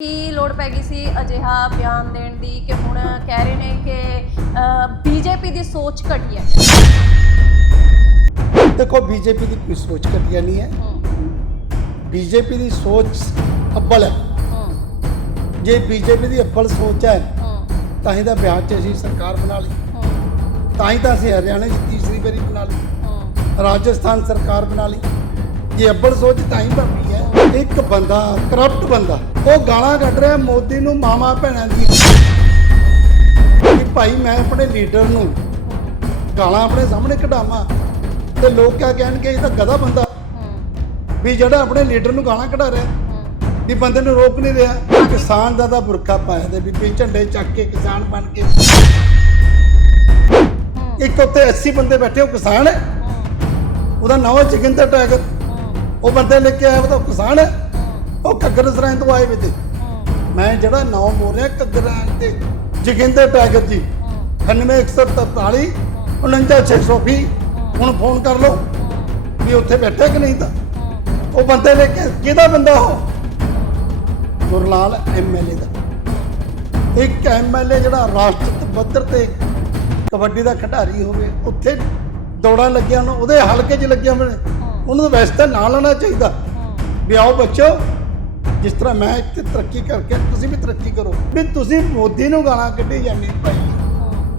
ਕੀ ਲੋੜ ਪੈ ਗਈ ਸੀ ਅਜਿਹਾ ਬਿਆਨ ਦੇਣ ਦੀ ਕਿ ਹੁਣ ਕਹਿ ਰਹੇ ਨੇ ਕਿ ਬੀਜੇਪੀ ਦੀ ਸੋਚ ਘਟੀ ਹੈ? ਦੇਖੋ ਬੀਜੇਪੀ ਦੀ ਕੋਈ ਸੋਚ ਘਟੀਆ ਨਹੀਂ ਹੈ। ਬੀਜੇਪੀ ਦੀ ਸੋਚ ਅੱਬਲ ਹੈ। ਜੇ ਬੀਜੇਪੀ ਦੀ ਅੱਬਲ ਸੋਚ ਹੈ ਤਾਂ ਹੀ ਤਾਂ ਬਿਹਾਰ 'ਚ ਅਸੀਂ ਸਰਕਾਰ ਬਣਾ ਲਈ। ਤਾਂ ਹੀ ਤਾਂ ਅਸੀਂ ਹਰਿਆਣੇ 'ਚ ਤੀਸਰੀ ਵਾਰੀ ਬਣਾ ਲਈ। ਰਾਜਸਥਾਨ ਸਰਕਾਰ ਬਣਾ ਲਈ। ਜੇ ਅੱਬਲ ਸੋਚ ਤਾਂ ਹੀ ਬਣਦੀ ਹੈ ਇੱਕ ਬੰਦਾ ਕਰਪਟ ਬੰਦਾ ਉਹ ਗਾਲਾਂ ਕੱਢ ਰਿਹਾ ਮੋਦੀ ਨੂੰ ਮਾਮਾ ਭੈਣਾਂ ਦੀ। ਕਿ ਭਾਈ ਮੈਂ ਆਪਣੇ ਲੀਡਰ ਨੂੰ ਗਾਲਾਂ ਆਪਣੇ ਸਾਹਮਣੇ ਕਢਾਵਾਂ ਤੇ ਲੋਕ ਕਿਆ ਕਹਿਣਗੇ ਇਹ ਤਾਂ ਗਧਾ ਬੰਦਾ। ਵੀ ਜਿਹੜਾ ਆਪਣੇ ਲੀਡਰ ਨੂੰ ਗਾਲਾਂ ਕਢਾ ਰਿਹਾ ਵੀ ਬੰਦੇ ਨੂੰ ਰੋਕ ਨਹੀਂ ਰਿਹਾ। ਕਿਸਾਨ ਦਾ ਤਾਂ ਬੁਰਕਾ ਪਾਇਆ ਤੇ ਵੀ ਝੰਡੇ ਚੱਕ ਕੇ ਕਿਸਾਨ ਬਣ ਕੇ। ਇੱਕ ਉੱਤੇ 80 ਬੰਦੇ ਬੈਠੇ ਉਹ ਕਿਸਾਨ ਹੈ। ਉਹਦਾ ਨਾਮ ਹੈ ਜਗਿੰਦਰ ਟੈਗਰ। ਉਹ ਬੰਦੇ ਲੈ ਕੇ ਆਇਆ ਉਹ ਤਾਂ ਕਿਸਾਨ ਹੈ। ਉਹ ਕੱਗਰ ਸਰਾਂ ਤੋਂ ਆਏ ਵੇ ਤੇ। ਮੈਂ ਜਿਹੜਾ ਨਾਮ ਬੋਲ ਰਿਹਾ ਕੱਗਰਾਂ ਤੇ, ਜਗਿੰਦਰ ਟੈਗਰ ਜੀ। 9143 49620 ਹੁਣ ਫੋਨ ਕਰ ਲਓ ਵੀ ਉੱਥੇ ਬੈਠੇ ਕਿ ਨਹੀਂ ਤਾਂ। ਉਹ ਬੰਦੇ ਲੈ ਕਿਹਦਾ ਬੰਦਾ ਉਹ? ਗੁਰਲਾਲ ਐਮਐਲਏ ਦਾ। ਇੱਕ ਐਮਐਲਏ ਜਿਹੜਾ ਰਾਸ਼ਟਰ ਪੱਧਰ ਤੇ ਕਬੱਡੀ ਦਾ ਖਿਡਾਰੀ ਹੋਵੇ, ਉੱਥੇ ਦੌੜਾਂ ਲੱਗੀਆਂ ਉਹਦੇ ਹਲਕੇ 'ਚ ਲੱਗਿਆ ਹੋਵੇ ਉਹਨੂੰ ਤਾਂ ਵੈਸੇ ਤਾਂ ਨਾਂ ਲੈਣਾ ਚਾਹੀਦਾ। ਵੀ ਆਓ ਬੱਚੋ ਜਿਸ ਤਰ੍ਹਾਂ ਮੈਂ ਇੱਥੇ ਤਰੱਕੀ ਕਰਕੇ, ਤੁਸੀਂ ਵੀ ਤਰੱਕੀ ਕਰੋ। ਵੀ ਤੁਸੀਂ ਮੋਦੀ ਨੂੰ ਗਾਲਾਂ ਕੱਢੀ ਜਾਂਦੇ ਭਾਈ।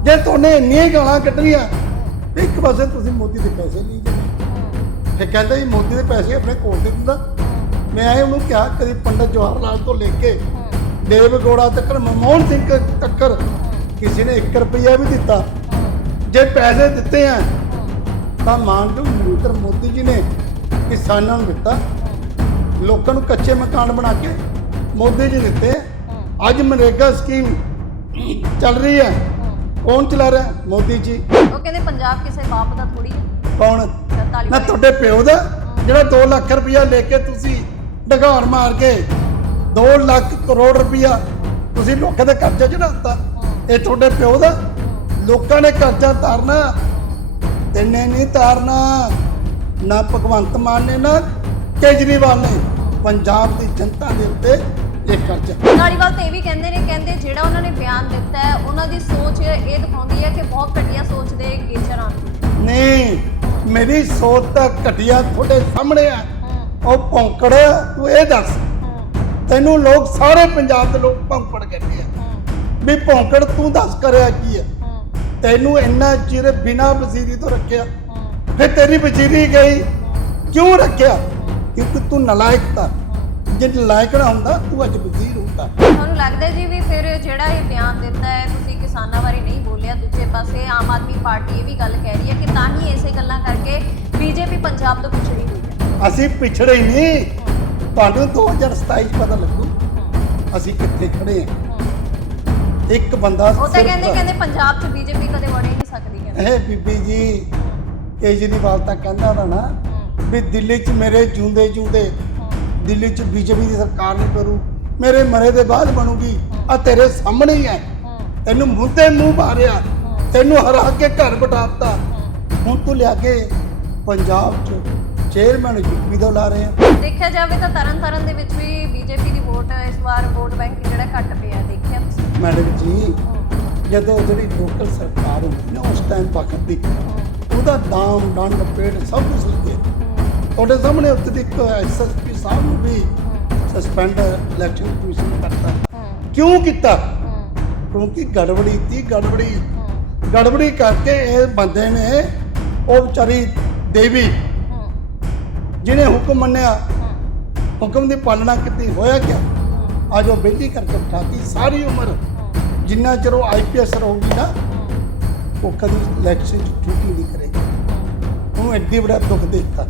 ਜੇ ਤੁਹਾਨੇ ਇੰਨੀਆਂ ਗਾਲਾਂ ਕੱਢਣੀਆਂ ਤੇ ਇੱਕ ਪਾਸੇ ਤੁਸੀਂ ਮੋਦੀ ਦੇ ਪੈਸੇ ਨਹੀਂ ਜਾਂਦੇ ਫਿਰ ਕਹਿੰਦਾ ਜੀ, ਮੋਦੀ ਦੇ ਪੈਸੇ ਆਪਣੇ ਕੋਲ ਦੇ ਦਿੰਦਾ। ਮੈਂ ਇਹ ਉਹਨੂੰ ਕਿਹਾ, ਕਦੀ ਪੰਡਤ ਜਵਾਹਰ ਲਾਲ ਤੋਂ ਲੈ ਕੇ ਦੇਵ ਗੌੜਾ ਤੱਕ, ਮਨਮੋਹਨ ਸਿੰਘ ਤੱਕ ਕਿਸੇ ਨੇ 1 ਰੁਪਿਆ ਵੀ ਦਿੱਤਾ। ਜੇ ਪੈਸੇ ਦਿੱਤੇ ਆ, ਤਾਂ ਮਾਨਯੋਗ ਨਰਿੰਦਰ ਮੋਦੀ ਜੀ ਨੇ ਕਿਸਾਨਾਂ ਨੂੰ ਦਿੱਤਾ। ਲੋਕਾਂ ਨੂੰ ਕੱਚੇ ਮਕਾਨ ਬਣਾ ਕੇ ਮੋਦੀ ਜੀ ਦਿੱਤੇ। ਅੱਜ ਮਨਰੇਗਾ ਸਕੀਮ ਚੱਲ ਰਹੀ ਹੈ। ਕੌਣ ਚਲਾ ਰਿਹਾ? ਮੋਦੀ ਜੀ। ਉਹ ਕਹਿੰਦੇ ਪੰਜਾਬ ਕਿਸੇ ਬਾਪ ਦਾ ਥੋੜੀ ਹੈ। ਕੌਣ? ਨਾ ਤੁਹਾਡੇ ਪਿਓ ਦਾ ਜਿਹੜਾ 2 ਲੱਖ ਰੁਪਇਆ ਲੈ ਕੇ ਤੁਸੀਂ ਢਗਾਰ ਮਾਰ ਕੇ 2 ਲੱਖ ਕਰੋੜ ਰੁਪਇਆ ਤੁਸੀਂ ਲੋਕਾਂ ਦੇ ਕਰਜ਼ੇ ਚੜਾਤਾ ਇਹ ਤੁਹਾਡੇ ਪਿਓ ਦਾ? ਲੋਕਾਂ ਨੇ ਕਰਜ਼ਾ ਤਾਰਨਾ। ਤੈਨੇ ਨਹੀਂ ਤਾਰਨਾ। ਨਾ ਭਗਵੰਤ ਮਾਨ ਨੇ ਨਾ ਕੇਜਰੀਵਾਲ ਨੇ। ਪੰਜਾਬ ਦੀ ਜਨਤਾ ਦੇ ਉੱਤੇ ਇਹ ਕਰਜ਼ਾ। ਧਾਲੀਵਾਲ ਤੇ ਇਹ ਵੀ ਕਹਿੰਦੇ ਨੇ ਕਹਿੰਦੇ ਜਿਹੜਾ ਉਹਨਾਂ ਨੇ ਬਿਆਨ ਦਿੱਤਾ ਹੈ ਉਹਨਾਂ ਦੀ ਸੋਚ ਇਹ ਦਿਖਾਉਂਦੀ ਹੈ ਕਿ ਬਹੁਤ ਘਟੀਆ ਸੋਚਦੇ ਗੇਜਰ ਆਂ ਨਹੀਂ ਮੇਰੀ ਸੋਚ ਤਾਂ ਘਟਿਆ ਤੁਹਾਡੇ ਸਾਹਮਣੇ ਆ ਉਹ ਭੌਂਕੜ ਤੂੰ ਇਹ ਦੱਸ। ਤੈਨੂੰ ਲੋਕ ਸਾਰੇ ਪੰਜਾਬ ਦੇ ਲੋਕ ਭੌਂਕੜ ਕਹਿੰਦੇ ਆ। ਵੀ ਭੌਂਕੜ ਤੂੰ ਦੱਸ ਕਰਿਆ ਕੀ ਹੈ ਤੈਨੂੰ ਇੰਨਾ ਚਿਰ ਬਿਨਾ ਵਜ਼ੀਰੀ ਤੋਂ ਰੱਖਿਆ। ਫਿਰ ਤੇਰੀ ਵਜ਼ੀਰੀ ਗਈ। ਕਿਉਂ ਰੱਖਿਆ? ਕਿਉਂਕਿ ਤੂੰ ਨਲਾਇਕ ਤਾਂ। ਜੇ ਨਲਾਇਕ ਨਾ ਹੁੰਦਾ ਤੂੰ ਅੱਜ ਵਜ਼ੀਰ ਹੁੰਦਾ। ਤੁਹਾਨੂੰ ਲੱਗਦਾ ਜੀ ਵੀ ਫਿਰ ਜਿਹੜਾ ਇਹ ਬਿਆਨ ਦਿੱਤਾ ਹੈ ਤੁਸੀਂ ਕਿਸਾਨਾਂ ਬਾਰੇ ਨਹੀਂ ਬੋਲਿਆ ਦੂਜੇ ਪਾਸੇ ਆਮ ਆਦਮੀ ਪਾਰਟੀ ਇਹ ਵੀ ਗੱਲ ਕਹਿ ਰਹੀ ਹੈ ਕਿ ਤਾਂ ਹੀ ਐਸੇ ਗੱਲਾਂ ਕਰਕੇ ਬੀਜੇਪੀ ਪੰਜਾਬ ਤੋਂ ਪਿਛੜੀ ਹੋਈ ਹੈ। ਅਸੀਂ ਪਿਛੜੇ ਨਹੀਂ। ਤੁਹਾਨੂੰ 2027 ਚ ਪਤਾ ਲੱਗੂ ਅਸੀਂ ਕਿੱਥੇ ਖੜੇ ਹਾਂ। ਇੱਕ ਬੰਦਾ ਉਹ ਤਾਂ ਕਹਿੰਦੇ ਕਹਿੰਦੇ ਪੰਜਾਬ 'ਚ ਬੀਜੇਪੀ ਕਦੇ ਵੜ ਨਹੀਂ ਸਕਦੀ ਕਹਿੰਦੇ। ਇਹ ਬੀਬੀ ਜੀ ਕੇਜਰੀਵਾਲ ਤਾਂ ਕਹਿੰਦਾ ਤਾਂ ਨਾ ਵੀ ਦਿੱਲੀ 'ਚ ਮੇਰੇ ਜੂੰਦੇ ਜੂੰਦੇ ਦਿੱਲੀ 'ਚ ਬੀਜੇਪੀ ਦੀ ਸਰਕਾਰ ਨਹੀਂ ਕਰੂ ਮੇਰੇ ਮਰੇ ਦੇ ਬਾਅਦ ਬਣੂਗੀ ਆ ਤੇਰੇ ਸਾਹਮਣੇ ਹੀ ਹੈ। ਤੈਨੂੰ ਮੁੱਦੇ ਮੂੰਹ ਮਾਰਿਆ ਤੈਨੂੰ ਹਰਾ ਕੇ ਘਰ ਬਿਠਾਤਾ। ਹੁਣ ਤੂੰ ਲਿਆ ਕੇ ਪੰਜਾਬ 'ਚ ਚੇਅਰਮੈਨ ਯੂਪੀ ਦਾ ਲਾ ਰਹੇ ਆ। ਦੇਖਿਆ ਜਾਵੇ ਤਾਂ ਤਰਨ ਤਾਰਨ ਦੇ ਵਿੱਚ ਵੀ ਬੀਜੇਪੀ ਦੀ ਵੋਟ ਇਸ ਵਾਰ ਵੋਟ ਬੈਂਕ ਜਿਹੜਾ ਘਟ ਪਿਆ ਦੇਖਿਆ ਤੁਸੀਂ? ਮੈਡਮ ਜੀ ਜਦੋਂ ਜਿਹੜੀ ਲੋਕਲ ਸਰਕਾਰ ਹੁੰਦੀ ਨਾ ਉਸ ਟਾਈਮ ਵਕਤ ਦੀ ਉਹਦਾ ਦਾਮ ਡੰਡ ਪੇੜ ਸਭ ਕੁਝ ਤੁਹਾਡੇ ਸਾਹਮਣੇ ਉੱਤੇ ਦੀ ਇੱਕ ਐਸਐਸਪੀ ਸਾਹਿਬ ਨੂੰ ਵੀ ਸਸਪੈਂਡ ਇਲੈਕਸ਼ਨ ਕਮਿਸ਼ਨ ਕਰਤਾ। ਕਿਉਂ ਕੀਤਾ? ਕਿਉਂਕਿ ਗੜਬੜੀ ਤੀ ਗੜਬੜੀ। ਗੜਬੜੀ ਕਰਕੇ ਇਹ ਬੰਦੇ ਨੇ ਉਹ ਵਿਚਾਰੀ ਦੇਵੀ ਜਿਹਨੇ ਹੁਕਮ ਮੰਨਿਆ ਹੁਕਮ ਦੀ ਪਾਲਣਾ ਕੀਤੀ ਹੋਇਆ ਕਿਆ? ਅੱਜ ਉਹ ਬੇਲੀ ਕਰਕੇ ਬਿਠਾਤੀ ਸਾਰੀ ਉਮਰ ਜਿੰਨਾ ਚਿਰ ਉਹ ਆਈਪੀਐਸ ਰਹੂਗੀ ਨਾ ਉਹ ਕਦੀ ਇਲੈਕਸ਼ਨ 'ਚ ਡਿਊਟੀ ਨਹੀਂ ਕਰੇਗੀ। ਉਹਨੂੰ ਐਡੀ ਬੜਾ ਦੁੱਖ ਦਿੱਤਾ।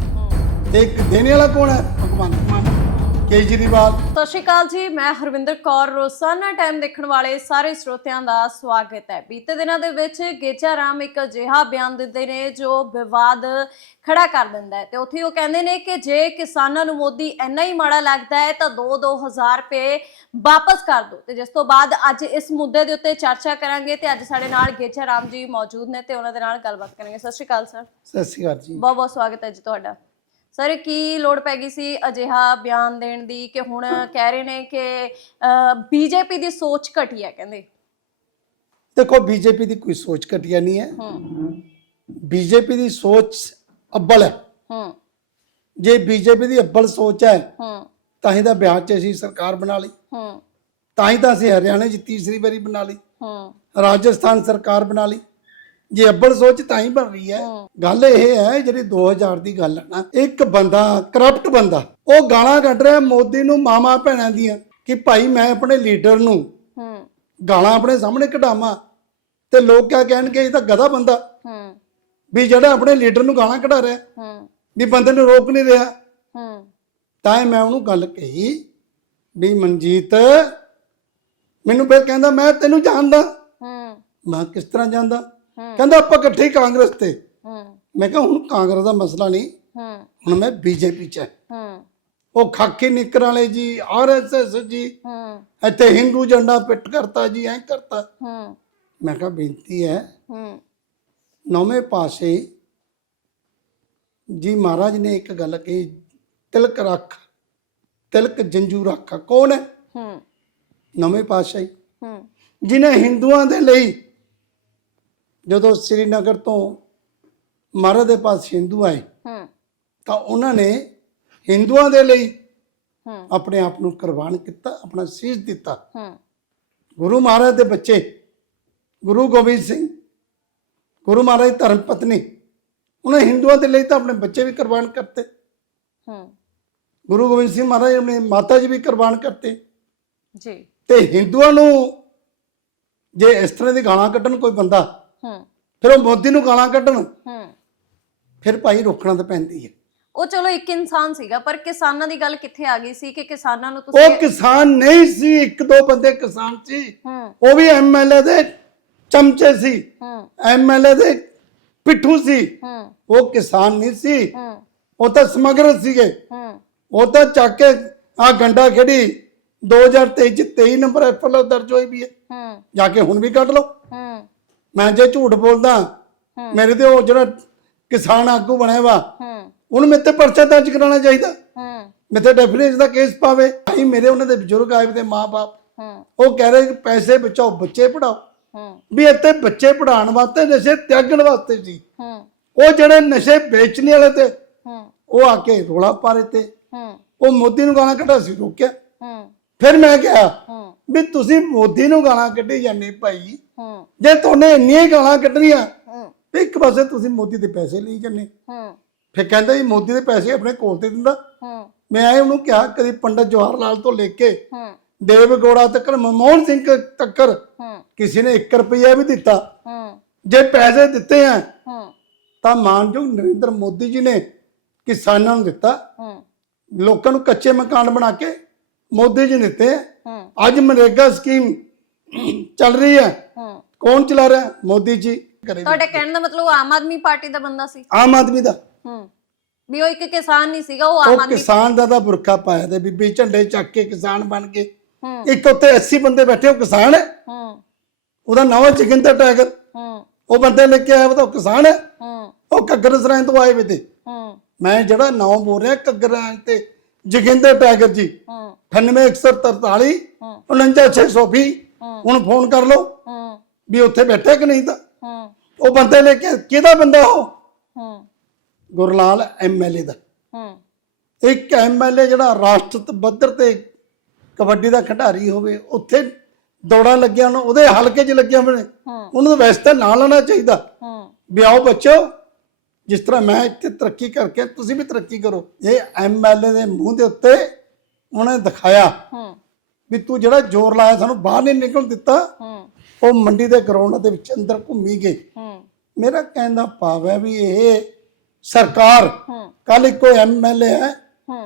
ਇੱਕ ਦੇਣੇ ਵਾਲਾ ਕੌਣ ਹੈ? ਭਗਵੰਤ ਮਾਨ। ਕੇਜਰੀਵਾਲ। ਸਤਿ ਸ਼੍ਰੀ ਅਕਾਲ ਜੀ ਮੈਂ ਹਰਵਿੰਦਰ ਕੌਰ ਰੋਜ਼ਾਨਾ ਟਾਈਮ ਦੇਖਣ ਵਾਲੇ ਸਾਰੇ ਸਰੋਤਿਆਂ ਦਾ ਸਵਾਗਤ ਹੈ। ਬੀਤੇ ਦਿਨਾਂ ਦੇ ਵਿੱਚ ਗੇਜਾ ਰਾਮ ਇੱਕ ਅਜਿਹਾ ਬਿਆਨ ਦਿੰਦੇ ਨੇ ਜੋ ਵਿਵਾਦ ਖੜਾ ਕਰ ਦਿੰਦਾ ਹੈ। ਤੇ ਉੱਥੇ ਉਹ ਕਹਿੰਦੇ ਨੇ ਕਿ ਜੇ ਕਿਸਾਨਾਂ ਨੂੰ ਮੋਦੀ ਇੰਨਾ ਹੀ ਮਾੜਾ ਲੱਗਦਾ ਹੈ ਤਾਂ 2-2000 ਰੁਪਏ ਵਾਪਸ ਕਰ ਦਿਓ। ਤੇ ਜਿਸ ਤੋਂ ਬਾਅਦ ਅੱਜ ਇਸ ਮੁੱਦੇ ਦੇ ਉੱਤੇ ਚਰਚਾ ਕਰਾਂਗੇ ਤੇ ਅੱਜ ਸਾਡੇ ਨਾਲ ਗੇਜਾ ਰਾਮ ਜੀ ਮੌਜੂਦ ਨੇ ਤੇ ਉਹਨਾਂ ਦੇ ਨਾਲ ਗੱਲਬਾਤ ਕਰਾਂਗੇ। ਸਤਿ ਸ਼੍ਰੀ ਅਕਾਲ ਸਰ। ਸਤਿ ਸ਼੍ਰੀ ਅਕਾਲ ਜੀ। ਬਹੁਤ ਬਹੁਤ ਸਵਾਗਤ ਹੈ ਜੀ ਤੁਹਾਡਾ। ਸਰ ਕੀ ਲੋੜ ਪੈ ਗਈ ਸੀ ਅਜਿਹਾ ਬਿਆਨ ਦੇਣ ਦੀ ਕਿ ਹੁਣ ਕਹਿ ਰਹੇ ਨੇ ਕਿ ਬੀਜੇਪੀ ਦੀ ਸੋਚ ਘਟੀ ਹੈ ਕਹਿੰਦੇ? ਦੇਖੋ ਬੀਜੇਪੀ ਦੀ ਕੋਈ ਸੋਚ ਘਟੀਆ ਨਹੀਂ ਹੈ। ਹੂੰ। ਬੀਜੇਪੀ ਦੀ ਸੋਚ ਅੱਬਲ ਹੈ। ਹੂੰ। ਜੇ ਬੀਜੇਪੀ ਦੀ ਅੱਬਲ ਸੋਚ ਹੈ ਹੂੰ। ਤਾਂ ਹੀ ਤਾਂ ਬਿਹਾਰ 'ਚ ਅਸੀਂ ਸਰਕਾਰ ਬਣਾ ਲਈ। ਹੂੰ। ਤਾਂ ਹੀ ਤਾਂ ਅਸੀਂ ਹਰਿਆਣੇ 'ਚ ਤੀਸਰੀ ਵਾਰੀ ਬਣਾ ਲਈ। ਹੂੰ। ਰਾਜਸਥਾਨ ਸਰਕਾਰ ਬਣਾ ਲਈ। ਜੇ ਅੱਬਲ ਸੋਚ ਤਾਂ ਹੀ ਬਣ ਰਹੀ ਹੈ। ਗੱਲ ਇਹ ਹੈ ਜਿਹੜੀ 2000 ਦੀ ਗੱਲ ਹੈ ਨਾ ਇੱਕ ਬੰਦਾ ਕਰਪਟ ਬੰਦਾ ਉਹ ਗਾਲਾਂ ਕੱਢ ਰਿਹਾ ਮੋਦੀ ਨੂੰ ਮਾਮਾ ਭੈਣਾਂ ਦੀਆਂ ਕਿ ਭਾਈ ਮੈਂ ਆਪਣੇ ਲੀਡਰ ਨੂੰ ਹੂੰ। ਗਾਲਾਂ ਆਪਣੇ ਸਾਹਮਣੇ ਕਢਾਵਾਂ ਤੇ ਲੋਕ ਕਿਆ ਕਹਿਣਗੇ ਇਹ ਤਾਂ ਗਧਾ ਬੰਦਾ। ਹੂੰ। ਵੀ ਜਿਹੜਾ ਆਪਣੇ ਲੀਡਰ ਨੂੰ ਗਾਲਾਂ ਕਢਾ ਰਿਹਾ ਹੂੰ। ਵੀ ਬੰਦੇ ਨੂੰ ਰੋਕ ਨਹੀਂ ਰਿਹਾ। ਹੂੰ। ਤਾਂ ਮੈਂ ਉਹਨੂੰ ਗੱਲ ਕਹੀ ਵੀ ਮਨਜੀਤ ਮੈਨੂੰ ਫਿਰ ਕਹਿੰਦਾ ਮੈਂ ਤੈਨੂੰ ਜਾਣਦਾ। ਹੂੰ। ਮੈਂ ਕਿਸ ਤਰ੍ਹਾਂ ਜਾਣਦਾ। ਕਹਿੰਦਾ ਆਪਾਂ ਇਕੱਠੇ ਹੀ ਕਾਂਗਰਸ ਤੇ। ਹੂੰ। ਮੈਂ ਕਿਹਾ ਹੁਣ ਕਾਂਗਰਸ ਦਾ ਮਸਲਾ ਨਹੀਂ। ਹੂੰ। ਹੁਣ ਮੈਂ ਬੀਜੇਪੀ ਚ ਹੈ। ਉਹ ਖਾਕੀ ਨਿੱਕਰ ਵਾਲੇ ਜੀ ਆਰਐਸਐਸ ਜੀ ਹੂੰ। ਇੱਥੇ ਹਿੰਦੂ ਝੰਡਾ ਪਿੱਟ ਕਰਤਾ ਜੀ ਐਂ ਕਰਤਾ। ਹੂੰ। ਮੈਂ ਕਿਹਾ ਬੇਨਤੀ ਹੈ ਹੂੰ। ਨੌਵੇਂ ਪਾਸੇ ਜੀ ਮਹਾਰਾਜ ਨੇ ਇੱਕ ਗੱਲ ਕਹੀ ਤਿਲਕ ਰੱਖ ਤਿਲਕ ਜੰਜੂ ਰੱਖ। ਕੌਣ ਹੈ? ਹੂੰ। ਨੌਵੇਂ ਪਾਤਸ਼ਾਹੀ। ਹੂੰ। ਜਿਨੇ ਹਿੰਦੂਆਂ ਦੇ ਲਈ ਜਦੋਂ ਸ੍ਰੀਨਗਰ ਤੋਂ ਮਹਾਰਾਜ ਦੇ ਪਾਸ ਹਿੰਦੂ ਆਏ ਹੂੰ। ਤਾਂ ਉਹਨਾਂ ਨੇ ਹਿੰਦੂਆਂ ਦੇ ਲਈ ਹੂੰ। ਆਪਣੇ ਆਪ ਨੂੰ ਕੁਰਬਾਨ ਕੀਤਾ ਆਪਣਾ ਸੀਸ ਦਿੱਤਾ। ਹੂੰ। ਗੁਰੂ ਮਹਾਰਾਜ ਦੇ ਬੱਚੇ ਗੁਰੂ ਗੋਬਿੰਦ ਸਿੰਘ ਗੁਰੂ ਮਹਾਰਾਜ ਦੀ ਧਰਮ ਪਤਨੀ ਉਹਨਾਂ ਹਿੰਦੂਆਂ ਦੇ ਲਈ ਤਾਂ ਆਪਣੇ ਬੱਚੇ ਵੀ ਕੁਰਬਾਨ ਕਰਤੇ। ਹੂੰ। ਗੁਰੂ ਗੋਬਿੰਦ ਸਿੰਘ ਮਹਾਰਾਜ ਆਪਣੇ ਮਾਤਾ ਜੀ ਵੀ ਕੁਰਬਾਨ ਕਰਤੇ। ਜੀ। ਤੇ ਹਿੰਦੂਆਂ ਨੂੰ ਜੇ ਇਸ ਤਰ੍ਹਾਂ ਦੀ ਗਾਲਾਂ ਕੱਢਣ ਕੋਈ ਬੰਦਾ ਹੂੰ। ਫਿਰ ਉਹ ਮੋਦੀ ਨੂੰ ਗਾਲਾਂ ਕੱਢਣ। ਹੂੰ। ਫਿਰ ਭਾਈ ਰੋਕਣਾ ਤਾਂ ਪੈਂਦੀ ਹੈ। ਉਹ ਚਲੋ ਇੱਕ ਇਨਸਾਨ ਸੀਗਾ ਪਰ ਕਿਸਾਨਾਂ ਦੀ ਗੱਲ ਕਿੱਥੇ ਆ ਗਈ ਸੀ ਕਿ ਕਿਸਾਨਾਂ ਨੂੰ ਉਹ ਤੁਸੀਂ ਕਿਸਾਨ ਨਹੀਂ ਸੀ ਇੱਕ ਦੋ ਬੰਦੇ ਕਿਸਾਨ ਸੀ। ਹੂੰ। ਉਹ ਵੀ ਐਮਐਲਏ ਦੇ ਚਮਚੇ ਸੀ। ਹੂੰ। ਐਮਐਲਏ ਦੇ ਪਿੱਠੂ ਸੀ। ਹੂੰ। ਉਹ ਕਿਸਾਨ ਨਹੀਂ ਸੀ। ਹੂੰ। ਉਹ ਤਾਂ ਸਮਗਰ ਸੀਗੇ। ਹੂੰ। ਉਹ ਤਾਂ ਚੱਕ ਕੇ ਆ ਗੰਡਾ ਖੇੜੀ 2023 ਚ 23 ਨੰਬਰ ਐਫਐਲ ਦਰਜ ਹੋਈ ਵੀ ਹੈ। ਹੂੰ। ਜਾ ਕੇ ਹੁਣ ਵੀ ਕੱਢ ਲਓ। ਮੈਂ ਜੇ ਝੂਠ ਬੋਲਦਾ। ਮੇਰੇ ਤੇ ਉਹ ਜਿਹੜਾ ਕਿਸਾਨ ਆਗੂ ਬਣਿਆ ਵਾ ਹੂੰ। ਉਹਨੂੰ ਮੇਰੇ ਤੇ ਪਰਚਾ ਦਰਜ ਕਰਾਉਣਾ ਚਾਹੀਦਾ। ਹੂੰ। ਮੇਰੇ ਤੇ ਦਾ ਕੇਸ ਪਾਵੇ ਭਾਈ ਮੇਰੇ ਉਹਨਾਂ ਦੇ ਬਜ਼ੁਰਗ ਆਏ ਤੇ ਮਾਪੇ ਹੂੰ। ਉਹ ਕਹਿ ਰਹੇ ਕਿ ਪੈਸੇ ਬਚਾਓ ਬੱਚੇ ਪੜਾਓ ਹੂੰ। ਵੀ ਇੱਥੇ ਬੱਚੇ ਪੜਾਉਣ ਵਾਸਤੇ ਨਸ਼ੇ ਤਿਆਗਣ ਵਾਸਤੇ ਸੀ ਹੂੰ। ਉਹ ਜਿਹੜੇ ਨਸ਼ੇ ਵੇਚਣ ਵਾਲੇ ਤੇ ਹੂੰ। ਉਹ ਆ ਕੇ ਰੋਲਾ ਪਾ ਰਹੇ ਤੇ। ਹੂੰ। ਉਹ ਮੋਦੀ ਨੂੰ ਗਾਲਾਂ ਕੱਢਾ ਸੀ ਰੋਕਿਆ। ਹੂੰ। ਫਿਰ ਮੈਂ ਕਿਹਾ ਹੂੰ। ਵੀ ਤੁਸੀਂ ਮੋਦੀ ਨੂੰ ਗਾਲਾਂ ਕੱਢੀ ਜਾਂਦੇ ਭਾਈ। ਹੂੰ। ਜੇ ਤੁਹਾਨੇ ਇੰਨੀਆਂ ਹੀ ਗਾਲਾਂ ਕੱਢਣੀਆਂ ਹੂੰ। ਤੇ ਇੱਕ ਪਾਸੇ ਤੁਸੀਂ ਮੋਦੀ ਦੇ ਪੈਸੇ ਲਈ ਜਾਂਦੇ। ਹੂੰ। ਫਿਰ ਕਹਿੰਦਾ ਜੀ ਮੋਦੀ ਦੇ ਪੈਸੇ ਆਪਣੇ ਕੋਲ ਤੇ ਦਿੰਦਾ। ਹੂੰ। ਮੈਂ ਆਏ ਉਹਨੂੰ ਕਿਹਾ ਕਦੀ ਪੰਡਤ ਜਵਾਹਰ ਲਾਲ ਤੋਂ ਲੈ ਕੇ ਹੂੰ। ਦੇਵ ਗੌੜਾ ਤੱਕ ਮਨਮੋਹਨ ਸਿੰਘ ਤੱਕ ਹੂੰ। ਕਿਸੇ ਨੇ 1 ਰੁਪਿਆ ਵੀ ਦਿੱਤਾ। ਹੂੰ। ਜੇ ਪੈਸੇ ਦਿੱਤੇ ਆ ਹੂੰ। ਤਾਂ ਮਾਨਯੋਗ ਨਰਿੰਦਰ ਮੋਦੀ ਜੀ ਨੇ ਕਿਸਾਨਾਂ ਨੂੰ ਦਿੱਤਾ। ਹੂੰ। ਲੋਕਾਂ ਨੂੰ ਕੱਚੇ ਮਕਾਨ ਬਣਾ ਕੇ ਮੋਦੀ ਜੀ ਨੇ ਦਿੱਤੇ। ਆ। ਹੂੰ। ਅੱਜ ਮਨਰੇਗਾ ਸਕੀਮ ਚੱਲ ਰਹੀ ਹੂੰ। ਕੌਣ ਚਲਾ ਰਿਹਾ? ਮੋਦੀ ਜੀ। ਕਰੇ ਤੁਹਾਡੇ ਕਹਿਣ ਦਾ ਮਤਲਬ ਉਹ ਆਮ ਆਦਮੀ ਪਾਰਟੀ ਦਾ ਬੰਦਾ ਸੀ? ਆਮ ਆਦਮੀ ਦਾ। ਹੂੰ। ਵੀ ਉਹ ਇੱਕ ਕਿਸਾਨ ਨਹੀਂ ਸੀਗਾ ਉਹ ਆਮ ਉਹ ਆਦਮੀ ਕਿਸਾਨ ਦਾ ਤਾਂ ਬੁਰਖਾ ਪਾਇਆ ਤੇ ਬੀਬੀ ਝੰਡੇ ਚੱਕ ਕੇ ਕਿਸਾਨ ਬਣ ਗਏ। ਹੂੰ। ਇੱਕ ਉੱਤੇ 80 ਬੰਦੇ ਬੈਠੇ ਉਹ ਕਿਸਾਨ ਹੈ। ਹੂੰ। ਉਹਦਾ ਨਾਮ ਹੈ ਜੋਗਿੰਦਰ ਟਾਈਗਰ। ਹੂੰ। ਉਹ ਬੰਦੇ ਲੈ ਕੇ ਆਇਆ ਉਹ ਤਾਂ ਉਹ ਕਿਸਾਨ ਹੈ। ਹੂੰ। ਉਹ ਘੱਗਰ ਸਰਾਂ ਤੋਂ ਆਏ ਵੇ ਤੇ। ਹੂੰ। ਮੈਂ ਜਿਹੜਾ ਨਾਮ ਬੋਲ ਰਿਹਾ ਘੱਗਰਾਂ ਤੇ ਜੋਗਿੰਦਰ ਟਾਈਗਰ ਜੀ। ਹੂੰ। 9843 ਹੂੰ। 49620 ਹੂੰ। ਹੁਣ ਫੋਨ ਕਰ ਲਓ। ਹੂੰ। ਵੀ ਉੱਥੇ ਬੈਠੇ ਕਿ ਨਹੀਂ ਤਾਂ? ਹੂੰ। ਉਹ ਬੰਦੇ ਲੈ ਕੇ ਕਿਹਦਾ ਬੰਦਾ ਉਹ? ਹੂੰ। ਗੁਰਲਾਲ ਐਮਐਲਏ ਦਾ। ਹੂੰ। ਇੱਕ ਐਮਐਲਏ ਜਿਹੜਾ ਰਾਸ਼ਟਰ ਪੱਧਰ ਤੇ ਕਬੱਡੀ ਦਾ ਖਿਡਾਰੀ ਹੋਵੇ ਉੱਥੇ ਦੌੜਾਂ ਲੱਗਿਆ ਨੂੰ ਉਹਦੇ ਹਲਕੇ 'ਚ ਲੱਗਿਆ ਹੋਵੇ ਹੂੰ। ਉਹਨੂੰ ਤਾਂ ਵੈਸੇ ਤਾਂ ਨਾਲ ਲੈਣਾ ਚਾਹੀਦਾ। ਹੂੰ। ਵੀ ਆਓ ਬੱਚੋ ਜਿਸ ਤਰ੍ਹਾਂ ਮੈਂ ਇੱਥੇ ਤਰੱਕੀ ਕਰਕੇ ਤੁਸੀਂ ਵੀ ਤਰੱਕੀ ਕਰੋ। ਇਹ ਐਮਐਲਏ ਦੇ ਮੂੰਹ ਦੇ ਉੱਤੇ ਉਹਨੇ ਦਿਖਾਇਆ ਹੂੰ। ਵੀ ਤੂੰ ਜਿਹੜਾ ਜ਼ੋਰ ਲਾਇਆ ਸਾਨੂੰ ਬਾਹਰ ਨਹੀਂ ਨਿਕਲਣ ਦਿੱਤਾ। ਹੂੰ। ਉਹ ਮੰਡੀ ਦੇ ਗਰਾਊਂਡ ਦੇ ਵਿੱਚ ਅੰਦਰ ਘੁੰਮੀ ਗਏ ਮੇਰਾ ਕਹਿਣ ਦਾ ਭਾਵ ਹੈ ਵੀ ਇਹ ਸਰਕਾਰ ਕੱਲ ਇੱਕੋ ਐਮਐਲਏ ਹੈ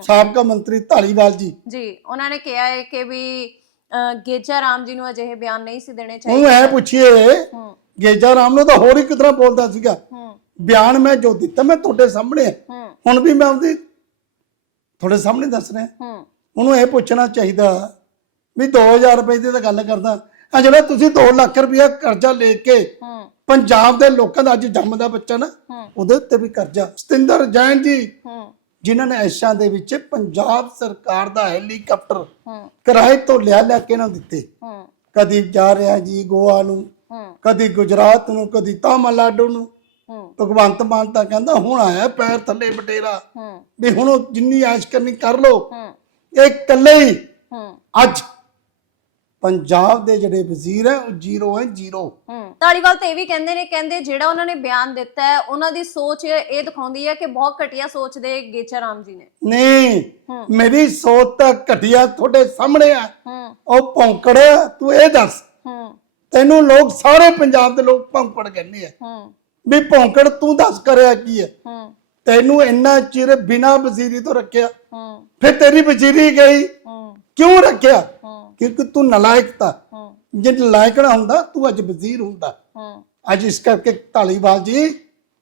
ਸਾਬਕਾ ਮੰਤਰੀ ਢਾਲੀਵਾਲ ਜੀ। ਜੀ ਉਹਨਾਂ ਨੇ ਕਿਹਾ ਹੈ ਕਿ ਵੀ ਗੇਜਾ ਰਾਮ ਜੀ ਨੂੰ ਅਜਿਹੇ ਬਿਆਨ ਨਹੀਂ ਸੀ ਦੇਣੇ ਚਾਹੀਦੇ। ਉਹਨੂੰ ਐ ਪੁੱਛੀਏ ਗੇਜਾ ਰਾਮ ਨੂੰ ਤਾਂ ਹੋਰ ਹੀ ਕਿਤਨਾ ਬੋਲਦਾ ਸੀਗਾ। ਬਿਆਨ ਮੈਂ ਜੋ ਦਿੱਤਾ ਮੈਂ ਤੁਹਾਡੇ ਸਾਹਮਣੇ ਹੁਣ ਵੀ ਮੈਂ ਉਹਦੀ ਤੁਹਾਡੇ ਸਾਹਮਣੇ ਦੱਸ ਰਿਹਾ। ਹੂੰ। ਉਹਨੂੰ ਇਹ ਪੁੱਛਣਾ ਚਾਹੀਦਾ ਵੀ 2000 ਰੁਪਏ ਦੀ ਤਾਂ ਗੱਲ ਕਰਦਾ। ਆ ਜਿਹੜਾ ਤੁਸੀਂ 2 ਲੱਖ ਰੁਪਇਆ ਕਰਜ਼ਾ ਲੈ ਕੇ ਹੂੰ। ਪੰਜਾਬ ਦੇ ਲੋਕਾਂ ਦਾ ਅੱਜ ਜੰਮਦਾ ਬੱਚਾ ਨਾ ਉਹਦੇ ਉੱਤੇ ਵੀ ਕਰਜ਼ਾ। ਸਤਿੰਦਰ ਜੈਨ ਜੀ ਹੂੰ। ਜਿਨ੍ਹਾਂ ਨੇ ਐਸ਼ਾਂ ਦੇ ਵਿੱਚ ਪੰਜਾਬ ਸਰਕਾਰ ਦਾ ਹੈਲੀਕਾਪਟਰ ਹੂੰ। ਕਿਰਾਏ ਤੋਂ ਲਿਆ ਲਿਆ ਕੇ ਨਾ ਦਿੱਤੇ। ਹੂੰ। ਕਦੀ ਜਾ ਰਿਹਾ ਜੀ ਗੋਆ ਨੂੰ ਹੂੰ। ਕਦੀ ਗੁਜਰਾਤ ਨੂੰ ਕਦੀ ਤਾਮਿਲਨਾਡੂ ਨੂੰ। ਭਗਵੰਤ ਮਾਨ ਤਾਂ ਕਹਿੰਦਾ ਹੁਣ ਆਇਆ ਪੈਰ ਥੱਲੇ ਬਟੇਰਾ। ਵੀ ਹੁਣ ਜਿੰਨੀ ਐਸ਼ ਕਰਨੀ ਕਰ ਲੋ ਇਹ ਇਕੱਲੇ ਹੂੰ। ਅੱਜ ਪੰਜਾਬ ਦੇ ਜਿਹੜੇ ਵਜ਼ੀਰ ਹੈ ਉਹ ਜ਼ੀਰੋ ਹੈ ਜ਼ੀਰੋ। ਹੂੰ। ਧਾਲੀਵਾਲ ਤੇ ਇਹ ਵੀ ਕਹਿੰਦੇ ਨੇ ਕਹਿੰਦੇ ਜਿਹੜਾ ਉਹਨਾਂ ਨੇ ਬਿਆਨ ਦਿੱਤਾ ਹੈ ਉਹਨਾਂ ਦੀ ਸੋਚ ਇਹ ਦਿਖਾਉਂਦੀ ਹੈ ਕਿ ਬਹੁਤ ਘਟੀਆ ਸੋਚਦੇ ਗੇਚਾ ਰਾਮ ਜੀ ਨੇ। ਨਹੀਂ। ਮੇਰੀ ਸੋਚ ਤਾਂ ਘਟਿਆ ਤੁਹਾਡੇ ਸਾਹਮਣੇ ਆ ਉਹ ਭੌਂਕੜ ਤੂੰ ਇਹ ਦੱਸ। ਤੈਨੂੰ ਲੋਕ ਸਾਰੇ ਪੰਜਾਬ ਦੇ ਲੋਕ ਭੌਂਕੜ ਕਹਿੰਦੇ ਆ। ਵੀ ਭੌਂਕੜ ਤੂੰ ਦੱਸ ਕਰਿਆ ਕੀ ਹੈ? ਤੈਨੂੰ ਇੰਨਾ ਚਿਰ ਬਿਨਾ ਵਜ਼ੀਰੀ ਤੋਂ ਰੱਖਿਆ। ਫਿਰ ਤੇਰੀ ਵਜ਼ੀਰੀ ਗਈ। ਕਿਉਂ ਰੱਖਿਆ? ਕਿਉਂਕਿ ਤੂੰ ਨਲਾਇਕ ਤਾ। ਜੇ ਨਲਾਇਕ ਨਾ ਹੁੰਦਾ ਤੂੰ ਅੱਜ ਵਜ਼ੀਰ ਹੁੰਦਾ। ਹੂੰ। ਅੱਜ ਇਸ ਕਰਕੇ ਢਾਲੀਵਾਲ ਜੀ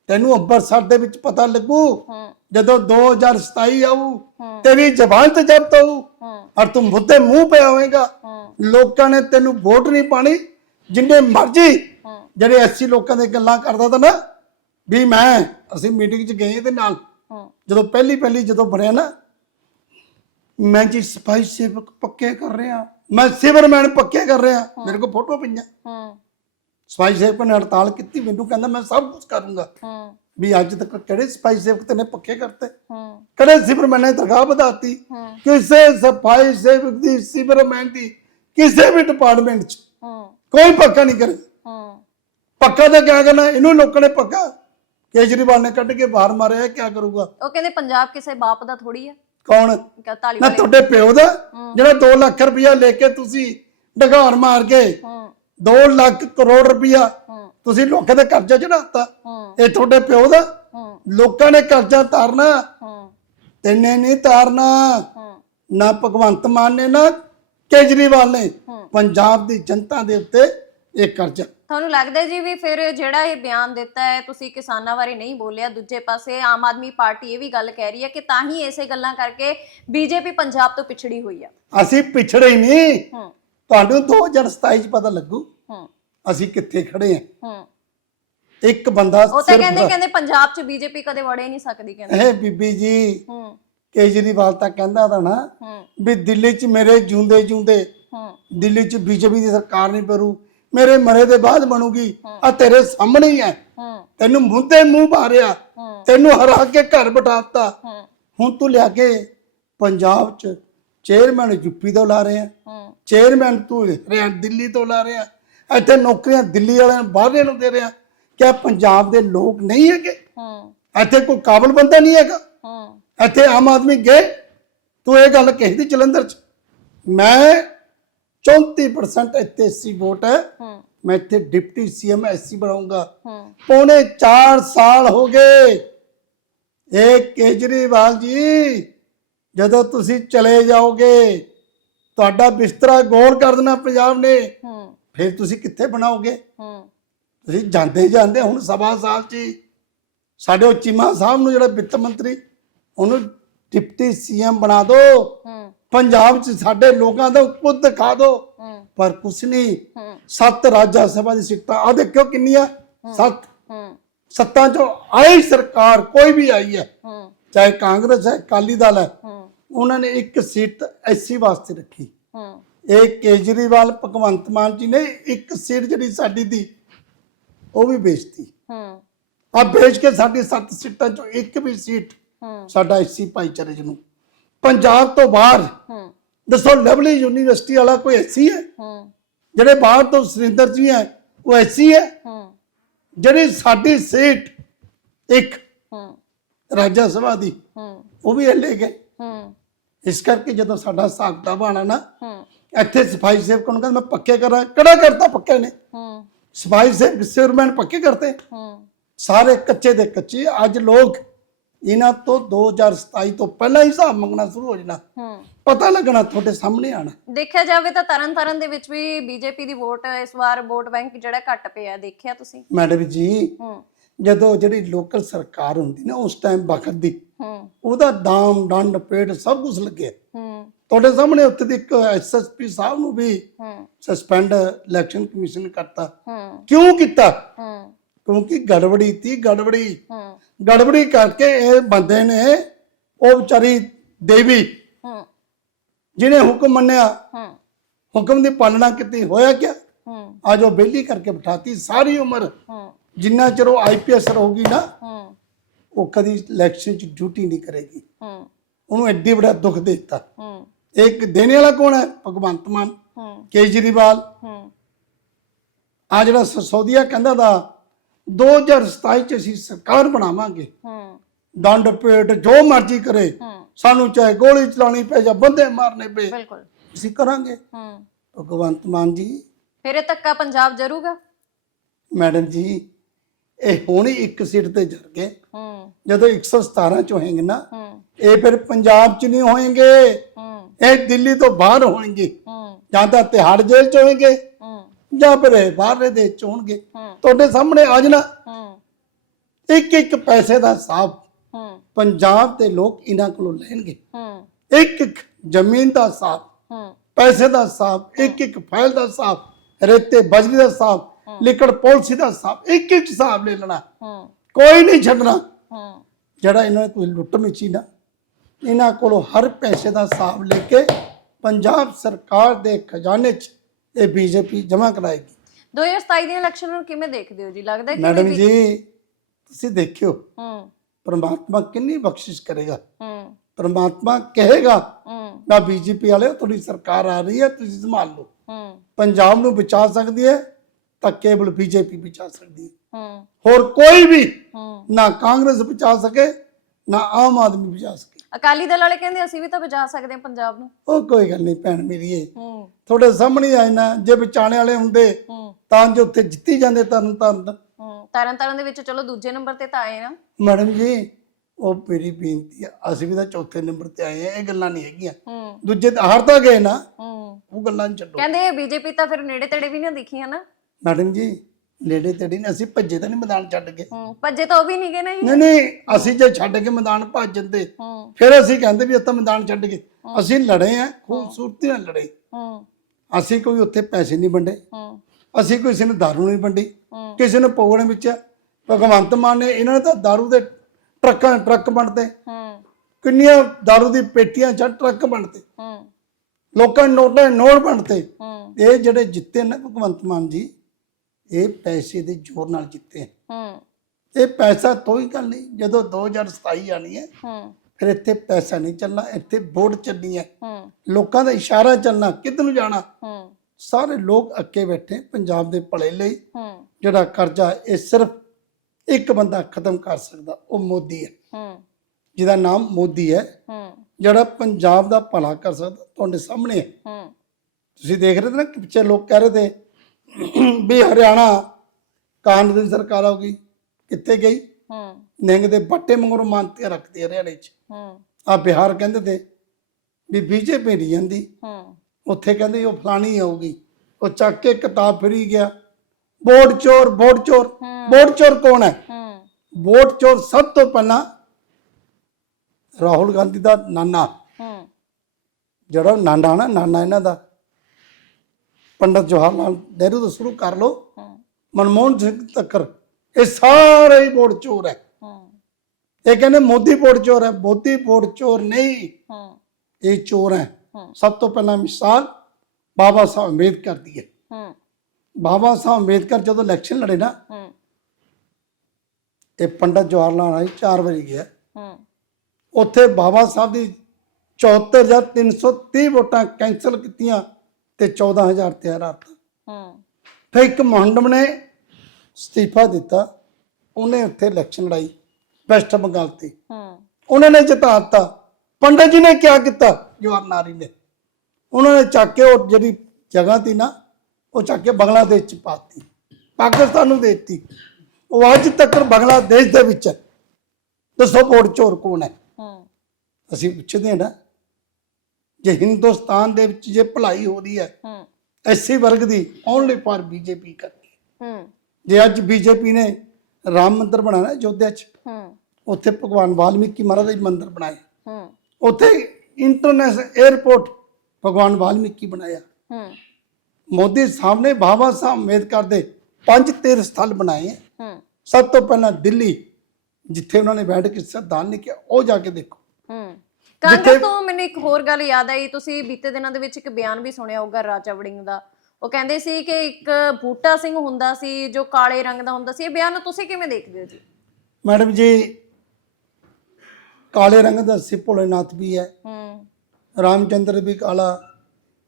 ਤੈਨੂੰ ਅੰਮ੍ਰਿਤਸਰ ਦੇ ਵਿੱਚ ਪਤਾ ਲੱਗੂ। ਜਦੋਂ 2027 ਆਊ। ਤੇਰੀ ਜ਼ਬਾਨ ਤੇ ਜ਼ਬਤ ਹੋਊ। ਹੂੰ। ਔਰ ਤੂੰ ਮੁੱਦੇ ਮੂੰਹ ਪਿਆ ਹੋਏਗਾ ਹੂੰ। ਲੋਕਾਂ ਨੇ ਤੈਨੂੰ ਵੋਟ ਨਹੀਂ ਪਾਣੀ। ਜਿੰਨੇ ਮਰਜ਼ੀ ਜਿਹੜੇ 80 ਲੋਕਾਂ ਦੇ ਗੱਲਾਂ ਕਰਦਾ ਤਾਂ ਨਾ ਵੀ ਮੈਂ ਅਸੀਂ ਮੀਟਿੰਗ 'ਚ ਗਏ ਇਹਦੇ ਨਾਲ। ਜਦੋਂ ਪਹਿਲੀ ਪਹਿਲੀ ਜਦੋਂ ਬਣਿਆ ਨਾ ਮੈਂ ਜੀ ਸਪਾਈ ਸੇਵਕ ਪੱਕੇ ਕਰ ਰਿਹਾ। ਮੈਂ ਸਿਵਰਮੈਨ ਪੱਕੇ ਕਰ ਰਿਹਾ। ਮੇਰੇ ਕੋਲ ਫੋਟੋ ਪਈਆਂ। ਹੂੰ। ਸਪਾਈ ਸੇਵਕ ਨੇ ਹੜਤਾਲ ਕੀਤੀ। ਮੈਨੂੰ ਕਹਿੰਦਾ ਮੈਂ ਸਭ ਕੁਝ ਕਰੂੰਗਾ। ਹੂੰ। ਵੀ ਅੱਜ ਤੱਕ ਕਿਹੜੇ ਸਪਾਈ ਸੇਵਕ ਤੇ ਨੇ ਪੱਕੇ ਕਰਤੇ? ਹੂੰ। ਕਿਹੜੇ ਸਿਵਰਮੈਨ ਨੇ ਤਨਖਾਹ ਵਧਾਤੀ? ਹੂੰ। ਕਿਸੇ ਸਫ਼ਾਈ ਸੇਵਕ ਦੀ ਸਿਵਰਮੈਨ ਦੀ ਕਿਸੇ ਵੀ ਡਿਪਾਰਟਮੈਂਟ 'ਚ ਹੂੰ। ਕੋਈ ਪੱਕਾ ਨਹੀਂ ਕਰੇ ਹੂੰ। ਪੱਕਾ ਤਾਂ ਕਿਆ ਕਰਨਾ? ਇਹਨੂੰ ਲੋਕਾਂ ਨੇ ਪੱਕਾ। ਕੇਜਰੀਵਾਲ ਨੇ ਕੱਢ ਕੇ ਬਾਹਰ ਮਾਰਿਆ ਕਿਆ ਕਰੂਗਾ? ਉਹ ਕਹਿੰਦੇ ਪੰਜਾਬ ਕਿਸੇ ਬਾਪ ਦਾ ਥੋੜੀ ਹੈ। ਕੌਣ? ਨਾ ਤੁਹਾਡੇ ਪਿਓ ਦਾ ਜਿਹੜਾ 2 ਲੱਖ ਰੁਪਇਆ ਲੈ ਕੇ ਤੁਸੀਂ ਢਗਾਰ ਮਾਰ ਕੇ ਹੂੰ। 2 ਲੱਖ ਕਰੋੜ ਰੁਪਇਆ ਹੂੰ। ਤੁਸੀਂ ਲੋਕਾਂ ਦੇ ਕਰਜ਼ਾ ਚੜਾਤਾ ਹੂੰ। ਇਹ ਤੁਹਾਡੇ ਪਿਓ ਦਾ। ਹੂੰ। ਲੋਕਾਂ ਨੇ ਕਰਜ਼ਾ ਤਾਰਨਾ। ਹੂੰ। ਤੈਨੇ ਨਹੀਂ ਤਾਰਨਾ। ਹੂੰ। ਨਾ ਭਗਵੰਤ ਮਾਨ ਨੇ ਨਾ ਕੇਜਰੀਵਾਲ ਨੇ। ਹੂੰ। ਪੰਜਾਬ ਦੀ ਜਨਤਾ ਦੇ ਉੱਤੇ ਇਹ ਕਰਜ਼ਾ। ਤੁਹਾਨੂੰ ਲੱਗਦਾ ਜੀ ਵੀ ਫਿਰ ਜਿਹੜਾ ਇਹ ਬਿਆਨ ਦਿੱਤਾ ਹੈ ਤੁਸੀਂ ਕਿਸਾਨਾਂ ਬਾਰੇ ਨਹੀਂ ਬੋਲਿਆ ਦੂਜੇ ਪਾਸੇ ਆਮ ਆਦਮੀ ਪਾਰਟੀ ਇਹ ਵੀ ਗੱਲ ਕਹਿ ਰਹੀ ਹੈ ਕਿ ਤਾਂ ਹੀ ਐਸੇ ਗੱਲਾਂ ਕਰਕੇ ਬੀਜੇਪੀ ਪੰਜਾਬ ਤੋਂ ਪਿਛੜੀ ਹੋਈ ਆ। ਅਸੀਂ ਪਿਛੜੇ ਹੀ ਨਹੀਂ। ਹੂੰ। ਤੁਹਾਨੂੰ 2027 ਚ ਪਤਾ ਲੱਗੂ। ਹੂੰ। ਅਸੀਂ ਕਿੱਥੇ ਖੜੇ ਹੂੰ। ਇੱਕ ਬੰਦਾ ਉਹ ਤਾਂ ਕਹਿੰਦੇ ਕਹਿੰਦੇ ਪੰਜਾਬ 'ਚ ਬੀਜੇਪੀ ਕਦੇ ਵੜੇ ਨਹੀਂ ਸਕਦੀ ਕਹਿੰਦੇ। ਇਹ ਬੀਬੀ ਜੀ ਹੂੰ। ਕੇਜਰੀਵਾਲ ਤਾਂ ਕਹਿੰਦਾ ਤਾਂ ਨਾ ਹੂੰ। ਵੀ ਦਿੱਲੀ 'ਚ ਮੇਰੇ ਜਿਉਂਦੇ ਹੂੰ। ਦਿੱਲੀ 'ਚ ਬੀਜੇਪੀ ਦੀ ਸਰਕਾਰ ਨਹੀਂ ਪਰੂ ਮੇਰੇ ਮਰੇ ਦੇ ਬਾਅਦ ਬਣੂਗੀ। ਆ ਤੇਰੇ ਸਾਹਮਣੇ ਹੀ ਹੈ। ਤੈਨੂੰ ਮੁੰਦੇ ਮੂੰਹ ਮਾਰਿਆ ਹੂੰ। ਤੈਨੂੰ ਹਰਾ ਕੇ ਘਰ ਬਿਠਾਤਾ ਹੁਣ ਤੂੰ ਲਿਆ ਕੇ ਪੰਜਾਬ 'ਚ ਚੇਅਰਮੈਨ ਯੂਪੀ ਤੋਂ ਲਾ ਰਿਹਾ। ਚੇਅਰਮੈਨ ਤੂੰ ਦਿੱਲੀ ਤੋਂ ਲਾ ਰਿਹਾ। ਇੱਥੇ ਨੌਕਰੀਆਂ ਦਿੱਲੀ ਵਾਲਿਆਂ ਨੂੰ ਬਾਹਰਲੇ ਨੂੰ ਦੇ ਰਿਹਾ। ਕਿਆ ਪੰਜਾਬ ਦੇ ਲੋਕ ਨਹੀਂ ਹੈਗੇ? ਇੱਥੇ ਕੋਈ ਕਾਬਲ ਬੰਦਾ ਨਹੀਂ ਹੈਗਾ। ਇੱਥੇ ਆਮ ਆਦਮੀ ਗਏ। ਤੂੰ ਇਹ ਗੱਲ ਕਹੀ ਦੀ ਜਲੰਧਰ ਚ। ਮੈਂ 34% ਇੱਥੇ ਐਸਸੀ ਵੋਟ ਹੈ ਹੂੰ ਮੈਂ ਇੱਥੇ ਡਿਪਟੀ ਸੀਐਮ ਐਸਸੀ ਬਣਾਉਂਗਾ ਹੂੰ ਪੌਣੇ 4 ਸਾਲ ਹੋ ਗਏ ਇਹ ਕੇਜਰੀਵਾਲ ਜੀ ਜਦੋਂ ਤੁਸੀਂ ਚਲੇ ਜਾਓਗੇ ਤੁਹਾਡਾ ਬਿਸਤਰਾ ਗੌਰ ਕਰ ਦੇਣਾ ਪੰਜਾਬ ਨੇ ਫਿਰ ਤੁਸੀਂ ਕਿੱਥੇ ਬਣਾਓਗੇ ਤੁਸੀਂ ਜਾਂਦੇ ਜਾਂਦੇ ਹੁਣ ਸਭਾ ਸਾਲ ਚ ਸਾਡੇ ਚੀਮਾ ਸਾਹਿਬ ਨੂੰ ਜਿਹੜਾ ਵਿੱਤ ਮੰਤਰੀ ਉਹਨੂੰ ਡਿਪਟੀ ਸੀਐਮ ਬਣਾ ਦਿਓ ਹੂੰ ਪੰਜਾਬ ਚ ਸਾਡੇ ਲੋਕਾਂ ਦਾ ਖੁਦ ਦਿਖਾ ਦਿਓ ਹੂੰ। ਪਰ ਕੁਛ ਨਹੀਂ। ਸੱਤ ਰਾਜਾਂ ਸਭਾ ਦੀ ਸੀਟਾਂ। ਆ ਦੇਖਿਓ ਕਿੰਨੀਆਂ ਸੱਤ। ਸੱਤਾਂ ਚੋਂ ਆਈ ਸਰਕਾਰ ਕੋਈ ਵੀ ਆਈ ਹੈ। ਚਾਹੇ ਕਾਂਗਰਸ ਹੈ ਅਕਾਲੀ ਦਲ ਹੈ। ਉਹਨਾਂ ਨੇ ਇੱਕ ਸੀਟ ਐਸੀ ਵਾਸਤੇ ਰੱਖੀ। ਇਹ ਕੇਜਰੀਵਾਲ ਭਗਵੰਤ ਮਾਨ ਜੀ ਨੇ ਇੱਕ ਸੀਟ ਜਿਹੜੀ ਸਾਡੀ ਦੀ ਉਹ ਵੀ ਵੇਚਤੀ। ਹੂੰ। ਆ ਵੇਚ ਕੇ ਸਾਡੀ ਸੱਤ ਸੀਟਾਂ ਚੋਂ ਇੱਕ ਵੀ ਸੀਟ ਸਾਡਾ ਐਸੀ ਭਾਈਚਾਰੇ ਨੂੰ ਪੰਜਾਬ ਤੋਂ ਬਾਹਰ ਹੂੰ। ਦੱਸੋ ਲਵਲੀ ਯੂਨੀਵਰਸਿਟੀ ਵਾਲਾ ਕੋਈ ਐਸੀ ਹੈ? ਹੂੰ। ਜਿਹੜੇ ਬਾਹਰ ਤੋਂ ਸੁਰਿੰਦਰ ਜੀ ਹੈ ਉਹ ਐਸੀ ਹੈ? ਹੂੰ। ਜਿਹੜੀ ਸਾਡੀ ਸੀਟ ਇੱਕ ਹੂੰ। ਰਾਜ ਸਭਾ ਦੀ ਹੂੰ। ਉਹ ਵੀ ਇਹ ਲੈ ਗਏ। ਹੂੰ। ਇਸ ਕਰਕੇ ਜਦੋਂ ਸਾਡਾ ਹਿਸਾਬ ਕਿਤਾਬ ਆਣਾ ਨਾ ਹੂੰ। ਇੱਥੇ ਸਫ਼ਾਈ ਸੇਵਕਾਂ ਨੂੰ ਕਹਿੰਦਾ ਮੈਂ ਪੱਕੇ ਕਰਾਂ ਕਿਹੜਾ ਕਰਤਾ ਪੱਕੇ ਨੇ? ਹੂੰ। ਸਫ਼ਾਈ ਸੇਵਕ ਸਿਰਮੈਨ ਪੱਕੇ ਕਰਤੇ। ਹੂੰ। ਸਾਰੇ ਕੱਚੇ ਦੇ ਕੱਚੇ ਅੱਜ ਲੋਕ ਇਹਨਾਂ ਤੋਂ 2027 ਤੋਂ ਪਹਿਲਾਂ ਹੀ ਹਿਸਾਬ ਮੰਗਣਾ ਸ਼ੁਰੂ ਹੋ ਜਾਣਾ। ਹੂੰ। ਪਤਾ ਲੱਗਣਾ ਤੁਹਾਡੇ ਸਾਹਮਣੇ ਆਣਾ। ਦੇਖਿਆ ਜਾਵੇ ਤਾਂ ਤਰਨ ਤਾਰਨ ਦੇ ਵਿੱਚ ਵੀ ਬੀਜੇਪੀ ਦੀ ਵੋਟ ਇਸ ਵਾਰ ਵੋਟ ਬੈਂਕ ਜਿਹੜਾ ਘਟ ਪਿਆ ਦੇਖਿਆ ਤੁਸੀਂ? ਮੈਡਮ ਜੀ ਹੂੰ। ਜਦੋਂ ਜਿਹੜੀ ਲੋਕਲ ਸਰਕਾਰ ਹੁੰਦੀ ਨਾ ਉਸ ਟਾਈਮ ਵਕਤ ਦੀ ਹੂੰ। ਉਹਦਾ ਦਾਮ ਦੰਡ ਪੇੜ ਸਭ ਕੁਝ ਲੱਗਿਆ। ਹੂੰ। ਤੁਹਾਡੇ ਸਾਹਮਣੇ ਉੱਥੇ ਦੀ ਇੱਕ ਐਸਐਸਪੀ ਸਾਹਿਬ ਨੂੰ ਵੀ ਹੂੰ। ਸਸਪੈਂਡ ਇਲੈਕਸ਼ਨ ਕਮਿਸ਼ਨ ਕਰਤਾ। ਹੂੰ। ਕਿਉਂ ਕੀਤਾ? ਹੂੰ। ਕਿਉਂਕਿ ਗੜਬੜੀ ਤੀ ਗੜਬੜੀ। ਹੂੰ। ਗੜਬੜੀ ਕਰਕੇ ਇਹ ਬੰਦੇ ਨੇ ਉਹ ਵਿਚਾਰੀ ਦੇਵੀ ਹੂੰ। ਜਿਹਨੇ ਹੁਕਮ ਮੰਨਿਆ ਹੂੰ। ਹੁਕਮ ਦੀ ਪਾਲਣਾ ਕੀਤੀ ਹੋਇਆ ਕਿਆ? ਹੂੰ। ਅੱਜ ਉਹ ਬੇਲੀ ਕਰਕੇ ਬਿਠਾਤੀ ਸਾਰੀ ਉਮਰ ਹੂੰ। ਜਿੰਨਾ ਚਿਰ ਉਹ ਆਈਪੀਐਸ ਰਹੂਗੀ ਨਾ ਹੂੰ। ਉਹ ਕਦੀ ਇਲੈਕਸ਼ਨ 'ਚ ਡਿਊਟੀ ਨਹੀਂ ਕਰੇਗੀ। ਹੂੰ। ਉਹਨੂੰ ਐਡੀ ਬੜਾ ਦੁੱਖ ਦੇ ਦਿੱਤਾ। ਹੂੰ। ਇੱਕ ਦੇਣੇ ਵਾਲਾ ਕੌਣ ਹੈ? ਭਗਵੰਤ ਮਾਨ ਹੂੰ। ਕੇਜਰੀਵਾਲ। ਹੂੰ। ਆ ਜਿਹੜਾ ਸਸੌਦੀਆ ਕਹਿੰਦਾ ਦਾ 2027 ਚ ਅਸੀਂ ਸਰਕਾਰ ਬਣਾਵਾਂਗੇ। ਹੂੰ। ਦੰਡ ਪੇਟ ਜੋ ਮਰਜ਼ੀ ਕਰੇ ਹੂੰ। ਸਾਨੂੰ ਚਾਹੇ ਗੋਲੀ ਚਲਾਣੀ ਪਏ ਜਾਂ ਬੰਦੇ ਮਾਰਨੇ ਪਏ ਬਿਲਕੁਲ। ਅਸੀਂ ਕਰਾਂਗੇ। ਹੂੰ। ਭਗਵੰਤ ਮਾਨ ਜੀ। ਫਿਰ ਇਹ ਧੱਕਾ ਪੰਜਾਬ ਜਰੂਗਾ? ਮੈਡਮ ਜੀ ਇਹ ਹੁਣ ਹੀ ਇੱਕ ਸੀਟ ਤੇ ਜਰ ਗਏ। ਹੂੰ। ਜਦੋਂ 117 ਚ ਹੋਣਗੇ ਨਾ ਹੂੰ। ਇਹ ਫਿਰ ਪੰਜਾਬ ਚ ਨਹੀਂ ਹੋਣਗੇ ਹੂੰ। ਇਹ ਦਿੱਲੀ ਤੋਂ ਬਾਹਰ ਹੋਣਗੇ। ਹੂੰ। ਜਾਂ ਤਾਂ ਤਿਹਾੜ ਜੇਲ੍ਹ ਚ ਹੋਣਗੇ ਹੂੰ ਜਾਂ ਇਹ ਬਾਹਰਲੇ ਦੇਸ਼ ਚ ਹੋਣਗੇ। ਹੂੰ। ਤੁਹਾਡੇ ਸਾਹਮਣੇ ਨਾ ਹੂੰ। ਇੱਕ ਇੱਕ ਪੈਸੇ ਦਾ ਹਿਸਾਬ ਹੂੰ। ਪੰਜਾਬ ਦੇ ਲੋਕ ਇਹਨਾਂ ਕੋਲੋਂ ਲੈਣਗੇ। ਇੱਕ ਇੱਕ ਜ਼ਮੀਨ ਦਾ ਹਿਸਾਬ ਪੈਸੇ ਦਾ ਹਿਸਾਬ ਇੱਕ ਇੱਕ ਫਾਈਲ ਦਾ ਹਿਸਾਬ ਰੇਤੇ ਬਜਰੀ ਦਾ ਹਿਸਾਬ ਲਿਕੜ ਪਾਲਿਸੀ ਦਾ ਹਿਸਾਬ ਇੱਕ ਇੱਕ ਹਿਸਾਬ ਲੈ ਲੈਣਾ। ਕੋਈ ਨਹੀਂ ਛੱਡਣਾ। ਜਿਹੜਾ ਇਹਨਾਂ ਨੇ ਕੋਈ ਲੁੱਟ ਮਿਚੀ ਨਾ ਇਹਨਾਂ ਕੋਲੋਂ ਹਰ ਪੈਸੇ ਦਾ ਹਿਸਾਬ ਲੈ ਕੇ ਪੰਜਾਬ ਸਰਕਾਰ ਦੇ ਖਜ਼ਾਨੇ 'ਚ ਇਹ ਬੀਜੇਪੀ ਜਮ੍ਹਾਂ ਕਰਾਏਗੀ। 2027 ਦੀਆਂ ਇਲੈਕਸ਼ਨ ਨੂੰ ਕਿਵੇਂ ਦੇਖਦੇ ਹੋ ਜੀ? ਲੱਗਦਾ ਕਿ ਮੈਡਮ ਜੀ ਤੁਸੀਂ ਦੇਖਿਓ। ਹੂੰ। ਪਰਮਾਤਮਾ ਕਿੰਨੀ ਬਖਸ਼ਿਸ਼ ਕਰੇਗਾ। ਹੂੰ। ਪਰਮਾਤਮਾ ਕਹੇਗਾ ਹੂੰ। ਨਾ ਬੀਜੇਪੀ ਵਾਲੇ ਤੁਹਾਡੀ ਸਰਕਾਰ ਆ ਰਹੀ ਹੈ ਤੁਸੀਂ ਸੰਭਾਲ ਲਓ। ਹੂੰ। ਪੰਜਾਬ ਨੂੰ ਬਚਾ ਸਕਦੀ ਹੈ ਤਾਂ ਕੇਵਲ ਬੀਜੇਪੀ ਬਚਾ ਸਕਦੀ ਹੈ। ਹੂੰ। ਹੋਰ ਕੋਈ ਵੀ ਹੂੰ। ਨਾ ਕਾਂਗਰਸ ਬਚਾ ਸਕੇ ਨਾ ਆਮ ਆਦਮੀ ਬਚਾ ਸਕੇ। ਅਕਾਲੀ ਦਲ ਵਾਲੇ ਕਹਿੰਦੇ ਅਸੀਂ ਵੀ ਤਾਂ ਬਚਾ ਸਕਦੇ ਹਾਂ ਪੰਜਾਬ ਨੂੰ। ਉਹ ਕੋਈ ਗੱਲ ਨਹੀਂ ਭੈਣ ਮੇਰੀਏ ਹੂੰ। ਤੁਹਾਡੇ ਸਾਹਮਣੇ ਆਏ ਨਾ ਜੇ ਬਚਾਣੇ ਵਾਲੇ ਹੁੰਦੇ ਹੂੰ। ਤਾਂ ਜੋ ਉੱਥੇ ਜਿੱਤੀ ਜਾਂਦੇ ਤਰਨ ਤਰਨ ਹੂੰ ਤਰਨ ਤਾਰਨ ਦੇ ਵਿੱਚ ਚਲੋ ਦੂਜੇ ਨੰਬਰ ਤੇ ਤਾਂ ਆਏ ਨਾ। ਮੈਡਮ ਜੀ ਉਹ ਮੇਰੀ ਬੇਨਤੀ ਹੈ ਅਸੀਂ ਵੀ ਤਾਂ ਚੌਥੇ ਨੰਬਰ ਤੇ ਆਏ ਆ ਇਹ ਗੱਲਾਂ ਨਹੀਂ ਹੈਗੀਆਂ। ਹੂੰ। ਦੂਜੇ ਤਾਂ ਹਾਰ ਤਾਂ ਗਏ ਨਾ। ਹੂੰ। ਉਹ ਗੱਲਾਂ ਨੂੰ ਛੱਡੋ। ਕਹਿੰਦੇ ਬੀਜੇਪੀ ਤਾਂ ਫਿਰ ਨੇੜੇ ਤੇੜੇ ਵੀ ਨਹੀਂ ਦਿਖੀਆਂ ਨਾ। ਮੈਡਮ ਜੀ ਨੇੜੇ ਤੇੜੇ ਨੇ ਅਸੀਂ ਭੱਜੇ ਤਾਂ ਨਹੀਂ ਮੈਦਾਨ ਛੱਡ ਕੇ। ਹੂੰ ਭੱਜੇ ਤਾਂ ਉਹ ਵੀ ਨਹੀਂ ਗਏ ਨਹੀਂ। ਨਹੀਂ ਨਹੀਂ ਅਸੀਂ ਜੇ ਛੱਡ ਕੇ ਮੈਦਾਨ ਭੱਜ ਜਾਂਦੇ ਹੂੰ। ਫਿਰ ਅਸੀਂ ਕਹਿੰਦੇ ਵੀ ਉੱਥੇ ਮੈਦਾਨ ਛੱਡ ਕੇ। ਅਸੀਂ ਲੜੇ ਆ ਖੂਬਸੂਰਤੀ ਨਾਲ ਲੜੇ। ਹੂੰ। ਅਸੀਂ ਕੋਈ ਉੱਥੇ ਪੈਸੇ ਨਹੀਂ ਵੰਡੇ। ਹੂੰ। ਅਸੀਂ ਕਿਸੇ ਨੂੰ ਦਾਰੂ ਨਹੀਂ ਵੰਡੀ। ਹੂੰ। ਕਿਸੇ ਨੂੰ ਪੌਣ ਵਿੱਚ ਭਗਵੰਤ ਮਾਨ ਨੇ ਇਹਨਾਂ ਨੇ ਤਾਂ ਦਾਰੂ ਦੇ ਟਰੱਕਾਂ ਟਰੱਕ ਵੰਡਤੇ ਹੂੰ। ਕਿੰਨੀਆਂ ਦਾਰੂ ਦੀ ਪੇਟੀਆਂ ਚ ਟਰੱਕ ਵੰਡਤੇ ਹੂੰ। ਲੋਕਾਂ ਨੇ ਨੋਟਾਂ ਦੇ ਨੋਟ ਵੰਡਤੇ ਹੂੰ। ਇਹ ਜਿਹੜੇ ਜਿੱਤੇ ਨਾ ਭਗਵੰਤ ਮਾਨ ਜੀ ਇਹ ਪੈਸੇ ਦੇ ਜ਼ੋਰ ਨਾਲ ਜਿੱਤੇ ਹੂੰ। ਇਹ ਪੈਸਾ ਕੋਈ ਗੱਲ ਨਹੀਂ ਜਦੋਂ 2027 ਆਣੀ ਹੈ ਹੂੰ। ਫਿਰ ਇੱਥੇ ਪੈਸਾ ਨਹੀਂ ਚੱਲਣਾ ਇੱਥੇ ਵੋਟ ਚੱਲਣੀ ਹੈ। ਹੂੰ। ਲੋਕਾਂ ਦਾ ਇਸ਼ਾਰਾ ਚੱਲਣਾ ਕਿੱਧਰ ਨੂੰ ਜਾਣਾ? ਹੂੰ। ਸਾਰੇ ਲੋਕ ਅੱਕੇ ਬੈਠੇ ਪੰਜਾਬ ਦੇ ਭਲੇ ਲਈ। ਹੂੰ। ਜਿਹੜਾ ਕਰਜ਼ਾ ਇਹ ਸਿਰਫ ਇੱਕ ਬੰਦਾ ਖਤਮ ਕਰ ਸਕਦਾ ਉਹ ਮੋਦੀ ਹੈ। ਹੂੰ। ਜਿਹਦਾ ਨਾਮ ਮੋਦੀ ਹੈ। ਹੂੰ। ਜਿਹੜਾ ਪੰਜਾਬ ਦਾ ਭਲਾ ਕਰ ਸਕਦਾ ਤੁਹਾਡੇ ਸਾਹਮਣੇ ਹੈ। ਹੂੰ। ਤੁਸੀਂ ਦੇਖ ਰਹੇ ਤੇ ਨਾ ਕਿ ਪਿੱਛੇ ਲੋਕ ਕਹਿ ਰਹੇ ਤੇ ਵੀ ਹਰਿਆਣਾ ਕਾਂਗਰਸ ਦੀ ਸਰਕਾਰ ਆਉਗੀ ਕਿੱਥੇ ਗਈ? ਹੂੰ। ਨਿੰਗ ਦੇ ਬੱਟੇ ਮੰਗਰੋਂ ਮਾਨਤੇ ਰੱਖਦੇ ਹਰਿਆਣੇ 'ਚ। ਹੂੰ। ਆ ਬਿਹਾਰ ਕਹਿੰਦੇ ਤੇ ਵੀ ਬੀਜੇਪੀ ਨਹੀਂ ਜਾਂਦੀ। ਹੂੰ। ਉੱਥੇ ਕਹਿੰਦੇ ਉਹ ਫਲਾਣੀ ਆਊਗੀ। ਉਹ ਚੱਕ ਕੇ ਕਿਤਾਬ ਫਰੀ ਗਿਆ। ਵੋਟ ਚੋਰ ਵੋਟ ਚੋਰ। ਹੂੰ। ਵੋਟ ਚੋਰ ਕੌਣ ਹੈ? ਹੂੰ। ਵੋਟ ਚੋਰ ਸਭ ਤੋਂ ਪਹਿਲਾਂ ਰਾਹੁਲ ਗਾਂਧੀ ਦਾ ਨਾਨਾ। ਹੂੰ। ਜਿਹੜਾ ਨਾਨਾ ਨਾ ਨਾਨਾ ਇਹਨਾਂ ਦਾ। ਪੰਡਤ ਜਵਾਹਰ ਲਾਲ ਨਹਿਰੂ ਤੋਂ ਸ਼ੁਰੂ ਕਰ ਲਓ। ਮਨਮੋਹਨ ਸਿੰਘ ਤੱਕਰ ਇਹ ਸਾਰੇ ਹੀ ਵੋਟ ਚੋਰ ਹੈ। ਇਹ ਕਹਿੰਦੇ ਮੋਦੀ ਵੋਟ ਚੋਰ ਹੈ ਮੋਦੀ ਵੋਟ ਚੋਰ ਨਹੀਂ। ਇਹ ਚੋਰ ਹੈ। ਸਭ ਤੋਂ ਪਹਿਲਾਂ ਮਿਸਾਲ ਬਾਬਾ ਸਾਹਿਬ ਅੰਬੇਦਕਰ ਦੀ ਹੈ। ਬਾਬਾ ਸਾਹਿਬ ਅੰਬੇਦਕਰ ਜਦੋਂ ਇਲੈਕਸ਼ਨ ਲੜੇ ਨਾ ਇਹ ਪੰਡਤ ਜਵਾਹਰ ਲਾਲ ਆਈ ਚਾਰ ਵਾਰੀ ਗਿਆ। ਉੱਥੇ ਬਾਬਾ ਸਾਹਿਬ ਦੀ 74330 ਵੋਟਾਂ ਕੈਂਸਲ ਕੀਤੀਆਂ। ਤੇ 14000 ਤੇ ਹਰਾਤਾ। ਹੂੰ। ਫਿਰ ਇੱਕ ਮੁਹੰਡਮ ਨੇ ਅਸਤੀਫਾ ਦਿੱਤਾ। ਉਹਨੇ ਉੱਥੇ ਇਲੈਕਸ਼ਨ ਲੜਾਈ ਵੈਸਟ ਬੰਗਾਲ ਤੇ। ਹੂੰ। ਉਹਨਾਂ ਨੇ ਜਿਤਾ ਦਿੱਤਾ ਪੰਡਤ ਜੀ ਨੇ ਕੀ ਕੀਤਾ? ਜਵਾਹਰ ਨਾਰੀ ਨੇ। ਉਹਨਾਂ ਨੇ ਚੱਕ ਕੇ ਉਹ ਜਿਹੜੀ ਜਗ੍ਹਾ ਤੀ ਨਾ ਉਹ ਚੱਕ ਕੇ ਬੰਗਲਾਦੇਸ਼ ਚ ਪਾਤੀ ਪਾਕਿਸਤਾਨ ਨੂੰ ਦੇ ਦਿੱਤੀ। ਉਹ ਅੱਜ ਤੱਕ ਬੰਗਲਾਦੇਸ਼ ਦੇ ਵਿੱਚ। ਹੈ ਦੱਸੋ ਵੋਟ ਚੋਰ ਕੌਣ ਹੈ? ਹੂੰ। ਅਸੀਂ ਪੁੱਛਦੇ ਹਾਂ ਨਾ। ਜੇ ਹਿੰਦੁਸਤਾਨ ਦੇ ਵਿੱਚ ਜੇ ਭਲਾਈ ਹੋ ਰਹੀ ਹੈ ਹੂੰ। ਐਸੀ ਵਰਗ ਦੀ ਓਨਲੀ ਫਾਰ ਬੀਜੇਪੀ ਕਰਕੇ। ਹੂੰ। ਜੇ ਅੱਜ ਬੀਜੇਪੀ ਨੇ ਰਾਮ ਮੰਦਿਰ ਨਾ ਅਯੋਧਿਆ 'ਚ ਹੂੰ। ਉੱਥੇ ਭਗਵਾਨ ਵਾਲਮੀਕੀ ਮਹਾਰਾਜ ਦਾ ਮੰਦਿਰ ਬਣਾਇਆ। ਹੂੰ। ਉੱਥੇ ਇੰਟਰਨੈਸ਼ਨਲ 에ਅਰਪੋਰਟ ਭਗਵਾਨ ਵਾਲਮੀਕੀ ਬਣਾਇਆ। ਹੂੰ। ਮੋਦੀ ਸਾਹਿਬ ਨੇ ਬਾਬਾ ਸਾਹਿਬ ਅੰਬੇਦਕਰ ਦੇ ਪੰਜ ਤੀਰਥ ਸਥਲ ਬਣਾਏ ਹੈ। ਹੂੰ। ਸਭ ਤੋਂ ਪਹਿਲਾਂ ਦਿੱਲੀ ਜਿੱਥੇ ਉਹਨਾਂ ਨੇ ਬੈਠ ਕੇ ਸੰਵਿਧਾਨ ਲਿਖਿਆ ਉਹ ਜਾ ਕੇ ਦੇਖੋ। ਹੂੰ। ਕਾਂਗਰਸ ਤੋਂ ਮੈਨੂੰ ਇੱਕ ਹੋਰ ਗੱਲ ਯਾਦ ਆਈ ਤੁਸੀਂ ਬੀਤੇ ਦਿਨਾਂ ਦੇ ਵਿੱਚ ਇੱਕ ਬਿਆਨ ਵੀ ਸੁਣਿਆ ਹੋਊਗਾ ਰਾਜਾ ਵੜਿੰਗ ਦਾ। ਉਹ ਕਹਿੰਦੇ ਸੀ ਕਿ ਇੱਕ ਬੂਟਾ ਸਿੰਘ ਹੁੰਦਾ ਸੀ ਜੋ ਕਾਲੇ ਰੰਗ ਦਾ ਹੁੰਦਾ ਸੀ। ਇਹ ਬਿਆਨ ਤੁਸੀਂ ਕਿਵੇਂ ਦੇਖਦੇ ਹੋ ਜੀ? ਮੈਡਮ ਜੀ ਕਾਲੇ ਰੰਗ ਦਾ ਸੀ ਭੋਲੇਨਾਥ ਵੀ ਹੈ। ਹੂੰ। ਰਾਮਚੰਦਰ ਵੀ ਕਾਲਾ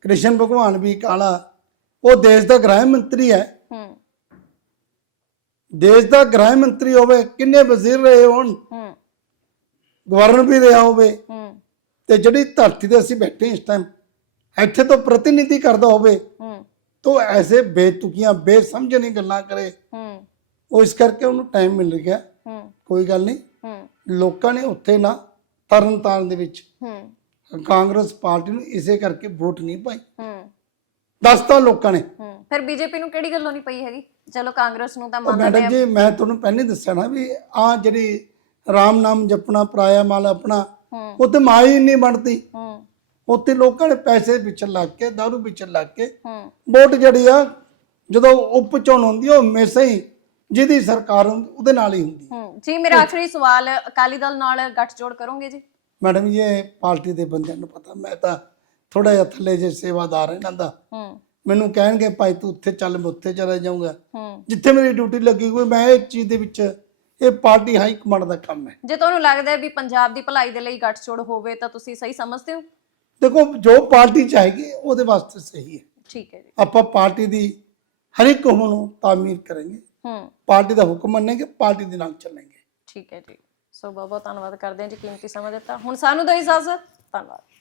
ਕ੍ਰਿਸ਼ਨ ਭਗਵਾਨ ਵੀ ਕਾਲਾ। ਉਹ ਦੇਸ਼ ਦਾ ਗ੍ਰਹਿ ਮੰਤਰੀ ਹੈ। ਹੂੰ। ਦੇਸ਼ ਦਾ ਗ੍ਰਹਿ ਮੰਤਰੀ ਹੋਵੇ ਕਿੰਨੇ ਵਜ਼ੀਰ ਰਹੇ ਹੋਣ। ਹੂੰ। ਗਵਰਨਰ ਵੀ ਰਿਹਾ ਹੋਵੇ। ਹੂੰ। ਤੇ ਜਿਹੜੀ ਧਰਤੀ ਤੇ ਅਸੀਂ ਬੈਠੇ ਇਸ ਟਾਈਮ ਇੱਥੇ ਤੋਂ ਪ੍ਰਤੀਨਿਧੀ ਕਰਦਾ ਹੋਵੇ ਹੂੰ। ਤਾਂ ਐਸੇ ਬੇਤੁਕੀਆਂ ਬੇਸਮਝ ਨਹੀਂ ਗੱਲਾਂ ਕਰੇ। ਹੂੰ। ਉਹ ਇਸ ਕਰਕੇ ਉਹਨੂੰ ਟਾਈਮ ਮਿਲ ਗਿਆ। ਹੂੰ। ਕੋਈ ਗੱਲ ਨਹੀਂ। ਹੂੰ। ਲੋਕਾਂ ਨੇ ਉੱਥੇ ਨਾ ਤਰਨਤਾਰਨ ਦੇ ਵਿੱਚ ਹੂੰ। ਕਾਂਗਰਸ ਪਾਰਟੀ ਨੂੰ ਇਸੇ ਕਰਕੇ ਵੋਟ ਨਹੀਂ ਪਾਈ। ਹੂੰ। ਦੱਸਤਾ ਲੋਕਾਂ ਨੇ। ਹੂੰ। ਫਿਰ ਬੀਜੇਪੀ ਨੂੰ ਕਿਹੜੀ ਗੱਲੋਂ ਨਹੀਂ ਪਈ ਹੈਗੀ? ਚਲੋ ਕਾਂਗਰਸ ਨੂੰ ਤਾਂ ਮੰਨਦੇ ਮੈਡਮ ਆ ਜੀ ਮੈਂ ਤੁਹਾਨੂੰ ਪਹਿਲੇ ਦੱਸਿਆ ਨਾ ਵੀ ਆ ਜਿਹੜੀ ਰਾਮ ਨਾਮ ਜਪਣਾ ਪਰਾਇਆ ਮਾਲ ਆਪਣਾ ਉੱਥੇ ਮਾਈ ਨਹੀਂ ਬਣਦੀ। ਹੂੰ। ਉੱਥੇ ਲੋਕਾਂ ਨੇ ਪੈਸੇ ਪਿੱਛੇ ਲੱਗ ਕੇ ਦਾਰੂ ਪਿੱਛੇ ਲੱਗ ਕੇ ਹੂੰ। ਵੋਟ ਜਿਹੜੀ ਆ ਜਦੋਂ ਉਪ ਚੋਣ ਹੁੰਦੀ ਉਹ ਹਮੇਸ਼ਾ ਹੀ ਜਿਹਦੀ ਸਰਕਾਰ ਹੁੰਦੀ ਉਹਦੇ ਨਾਲ ਹੀ ਹੁੰਦੀ। ਹੂੰ। ਜੀ ਮੇਰਾ ਆਖਰੀ ਸਵਾਲ ਅਕਾਲੀ ਦਲ ਨਾਲ ਗੱਠਜੋੜ ਕਰੋਗੇ ਜੀ? ਮੈਡਮ ਜੀ, ਇਹ ਪਾਰਟੀ ਦੇ ਬੰਦਿਆਂ ਨੂੰ ਪਤਾ ਮੈਂ ਤਾਂ ਥੋੜਾ ਜਿਹਾ ਥੱਲੇ ਜੇ ਸੇਵਾਦਾਰ ਇਹਨਾਂ ਦਾ। ਹੂੰ। ਮੈਨੂੰ ਕਹਿਣਗੇ ਭਾਈ ਤੂੰ ਉੱਥੇ ਚੱਲ ਮੈਂ ਉੱਥੇ ਚਲਾ ਜਾਊਂਗਾ। ਹੂੰ। ਜਿੱਥੇ ਮੇਰੀ ਡਿਊਟੀ ਲੱਗੀ ਹੋਈ ਮੈਂ ਇਹ ਚੀਜ਼ ਦੇ ਵਿੱਚ ਇਹ ਪਾਰਟੀ ਹਾਈ ਕਮਾਂਡ ਦਾ ਕੰਮ ਹੈ। ਜੇ ਤੁਹਾਨੂੰ ਲੱਗਦਾ ਹੈ ਵੀ ਪੰਜਾਬ ਦੀ ਭਲਾਈ ਦੇ ਲਈ ਗੱਠਜੋੜ ਹੋਵੇ ਤਾਂ ਤੁਸੀਂ ਸਹੀ ਸਮਝਦੇ ਹੋ? ਦੇਖੋ ਜੋ ਪਾਰਟੀ ਚਾਹੇਗੀ ਉਹਦੇ ਵਾਸਤੇ ਸਹੀ ਹੈ। ਠੀਕ ਹੈ ਜੀ। ਆਪਾਂ ਪਾਰਟੀ ਦੀ ਹਰ ਇੱਕ ਹੁਕਮ ਨੂੰ ਤਾਮੀਰ ਕਰਾਂਗੇ। ਹੂੰ। ਪਾਰਟੀ ਦਾ ਹੁਕਮ ਮੰਨਾਂਗੇ ਪਾਰਟੀ ਦੇ ਨਾਲ ਚੱਲਾਂਗੇ। ਠੀਕ ਹੈ ਜੀ। ਸੋ ਬਹੁਤ ਬਹੁਤ ਧੰਨਵਾਦ ਕਰਦੇ ਹਾਂ ਜੀ ਕੀਮਤੀ ਸਮਾਂ ਦਿੱਤਾ। ਹੁਣ ਸਾਨੂੰ ਦੋ ਇਜਾਜ਼ਤ। ਧੰਨਵਾਦ।